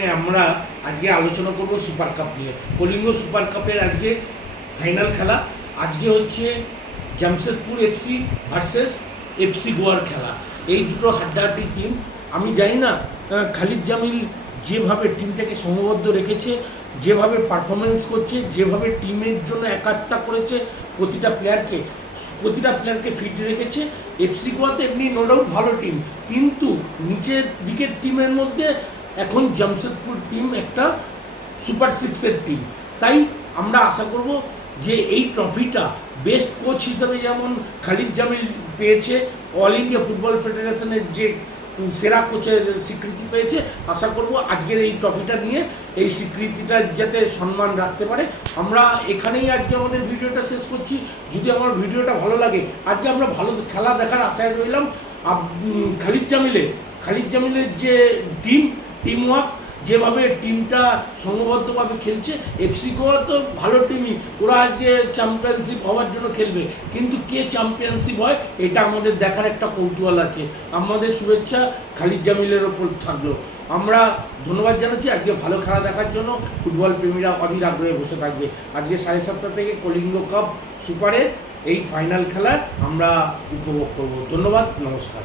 প্ল্যাটফর্মে আমরা আজকে আলোচনা করব সুপার কাপ নিয়ে। কলিঙ্গ সুপার কাপের আজকে ফাইনাল খেলা। আজকে হচ্ছে জামশেদপুর এফসি ভার্সেস এফসি গোয়ার খেলা। এই দুটো হাড্ডাহাড্ডি টিম আমি জানি না খালিদ জামিল যেভাবে টিমটাকে সমবদ্ধ রেখেছে, যেভাবে পারফরমেন্স করছে, যেভাবে টিমের জন্য একাত্তা করেছে প্রতিটা প্লেয়ারকে প্রতিটা প্লেয়ারকে ফিট রেখেছে এফসি গোয়াতে এমনি নো ডাউট ভালো টিম কিন্তু নিচের দিকের টিমের মধ্যে এখন জামশেদপুর টিম একটা সুপার সিক্সের টিম তাই আমরা আশা করব যে এই ট্রফিটা বেস্ট কোচ হিসেবে যেমন খালিদ জামিল পেয়েছে অল ইন্ডিয়া ফুটবল ফেডারেশনের যে সেরা কোচের স্বীকৃতি পেয়েছে, আশা করব আজকের এই ট্রফিটা নিয়ে এই স্বীকৃতিটা যাতে সম্মান রাখতে পারে। আমরা এখানেই আজকে আমাদের ভিডিওটা শেষ করছি। যদি আমার ভিডিওটা ভালো লাগে, আজকে আমরা ভালো খেলা দেখার আশায় রইলাম। খালিদ জামিলের খালিদ জামিলের যে টিম টিম ওয়ার্ক যেভাবে টিমটা সংঘবদ্ধভাবে খেলছে এফসি গোয়া তো ভালো টিমই ওরা আজকে চ্যাম্পিয়নশিপ হওয়ার জন্য খেলবে। কিন্তু কে চ্যাম্পিয়নশিপ হয়, এটা আমাদের দেখার একটা কৌতূহল আছে। আমাদের শুভেচ্ছা খালিদ জামিলের ওপর থাকল। আমরা ধন্যবাদ জানাচ্ছি, আজকে ভালো খেলা দেখার জন্য ফুটবল প্রেমীরা অধীর আগ্রহে বসে থাকবে। আজকে সাড়ে সাতটা থেকে কলিঙ্গ কাপ সুপারের এই ফাইনাল খেলা আমরা উপভোগ করব। ধন্যবাদ, নমস্কার।